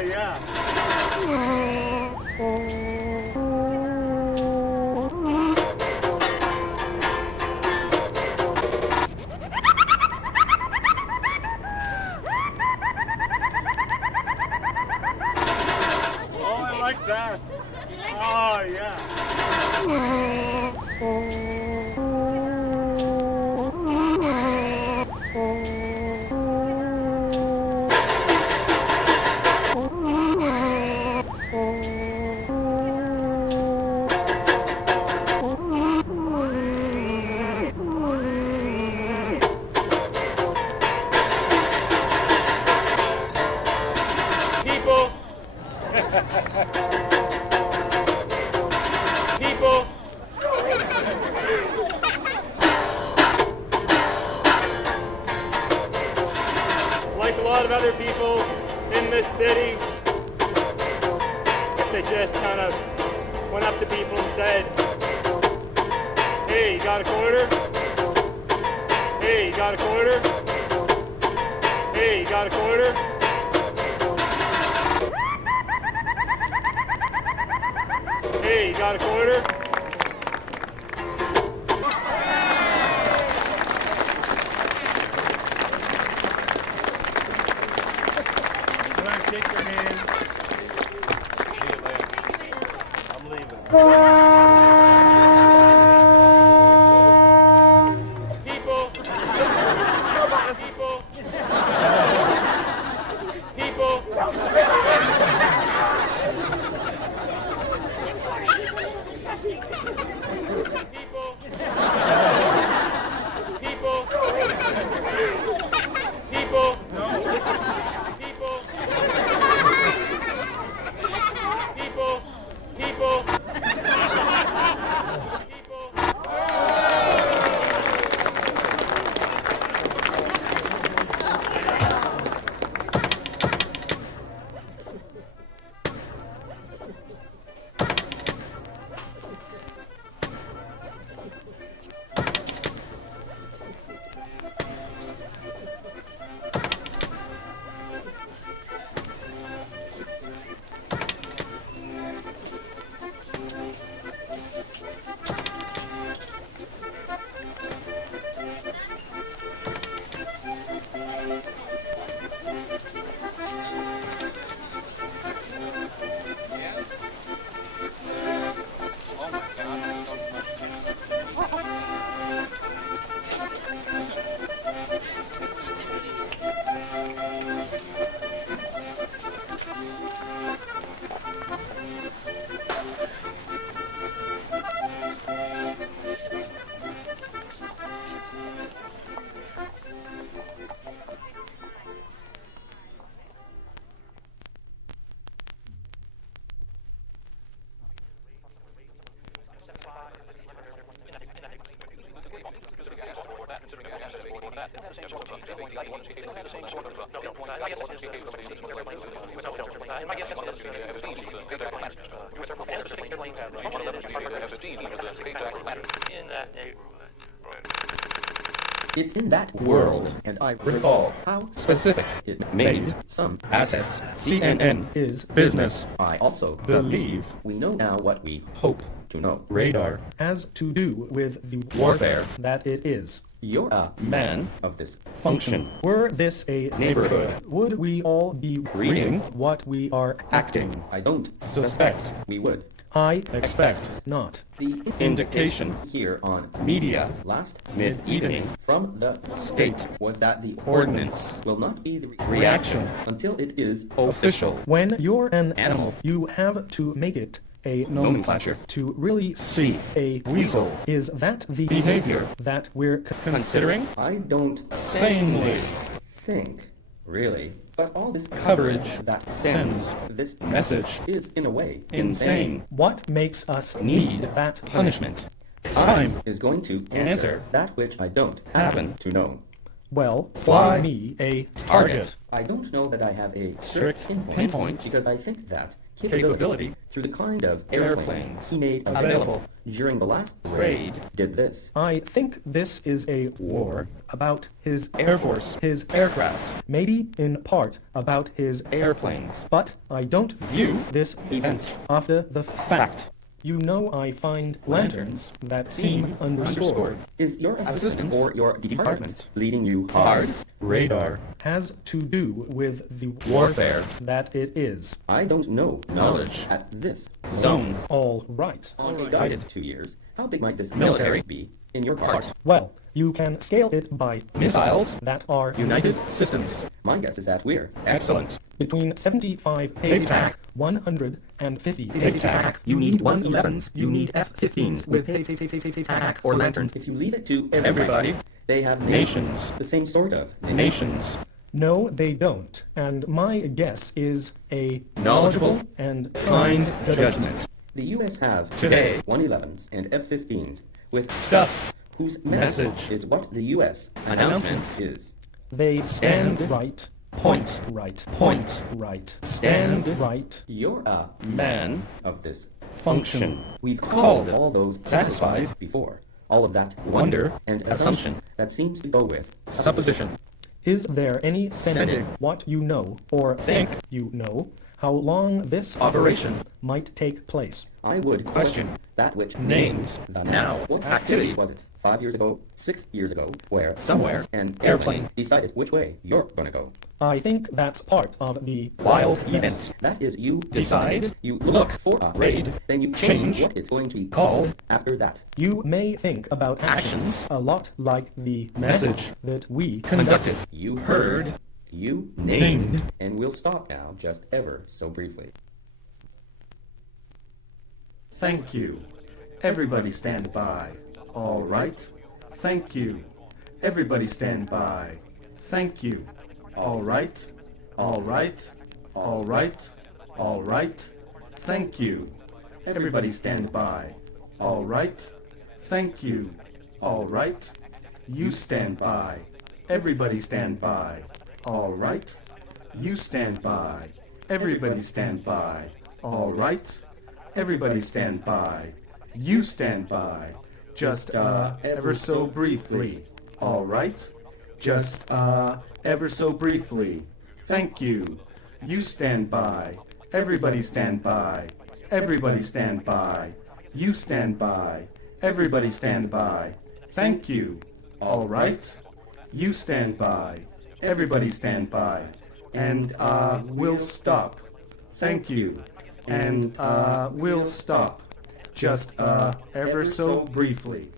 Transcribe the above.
yeah. Oh, I like that. Oh, yeah. People. People. Like a lot of other people in this city, if they just kind of went up to people and said, hey, you got a quarter? Hey, you got a quarter? Hey, you got a quarter? Hey, you got a quarter? I'm gonna shake your hand. See you later. I'm leaving. People. People. It's in that world, and I recall how specific it made some assets. CNN is business. I also believe we know now what we hope to know. Radar has to do with the warfare that it is. You're a man of this function. Were this a neighborhood, would we all be reading what we are acting? I don't suspect we would. I expect not. The indication here on media last mid-evening from the state was that the ordinance will not be the reaction until it is official. When you're an animal, you have to make it a nomenclature to really see a weasel. Is that the behavior that we're considering? I don't sanely think, really. But all this coverage that sends this message is, in a way, insane. What makes us need that punishment? Time is going to answer that which I don't happen to know. Well, fly me a target. I don't know that I have a strict pinpoint because I think that capability through the kind of airplanes he made available during the last raid did this. I think this is a war about his Air Force, his aircraft, maybe in part about his airplanes, but I don't view this event after the fact. You know I find lanterns that seem underscored. Is your assistant or your department leading you hard? Radar has to do with the warfare that it is. I don't know knowledge at this Zone. All right. On a guided 2 years, how big might this military be in your part? Well, you can scale it by missiles that are United Systems. My guess is that we're excellent. between 75 PAVTAC, 150 PAVTAC. You need 111s, you need F-15s with PAVTAC or lanterns. If you leave it to everybody, they have nations. The same sort of nations. No, they don't. And my guess is a Knowledgeable and kind judgment. The U.S. have today 111s and F-15s with stuff. whose message is what the U.S. announcement is. They stand Stand right, point right, point right, stand right, You're a man of this function. We've called all those satisfied before. All of that wonder and assumption that seems to go with supposition. Is there any sending Sending. what you know or think you know how long this Operation. might take place? I would question that which names the now. What activity was it? 5 years ago, 6 years ago, where somewhere an airplane decided which way you're gonna go. I think that's part of the Wild event. That is, you decide, you look for a raid, then you change what it's going to be called after that. You may think about actions a lot like the message that we conducted. You heard, you named, and we'll stop now just ever so briefly. Thank you. Everybody stand by. All right. Thank you. Everybody stand by. Thank you. All right. All right. All right. All right. Thank you. Everybody stand by. All right. Thank you. All right. You stand by. Everybody stand by. All right. You stand by. Everybody stand by. All right. Everybody stand by. You stand by. Just ever so briefly. All right. Just ever so briefly. Thank you. You stand by. Everybody stand by. Everybody stand by. You stand by. Everybody stand by. Thank you. All right. You stand by. Everybody stand by. And we'll stop. Thank you. And we'll stop. Just ever so briefly.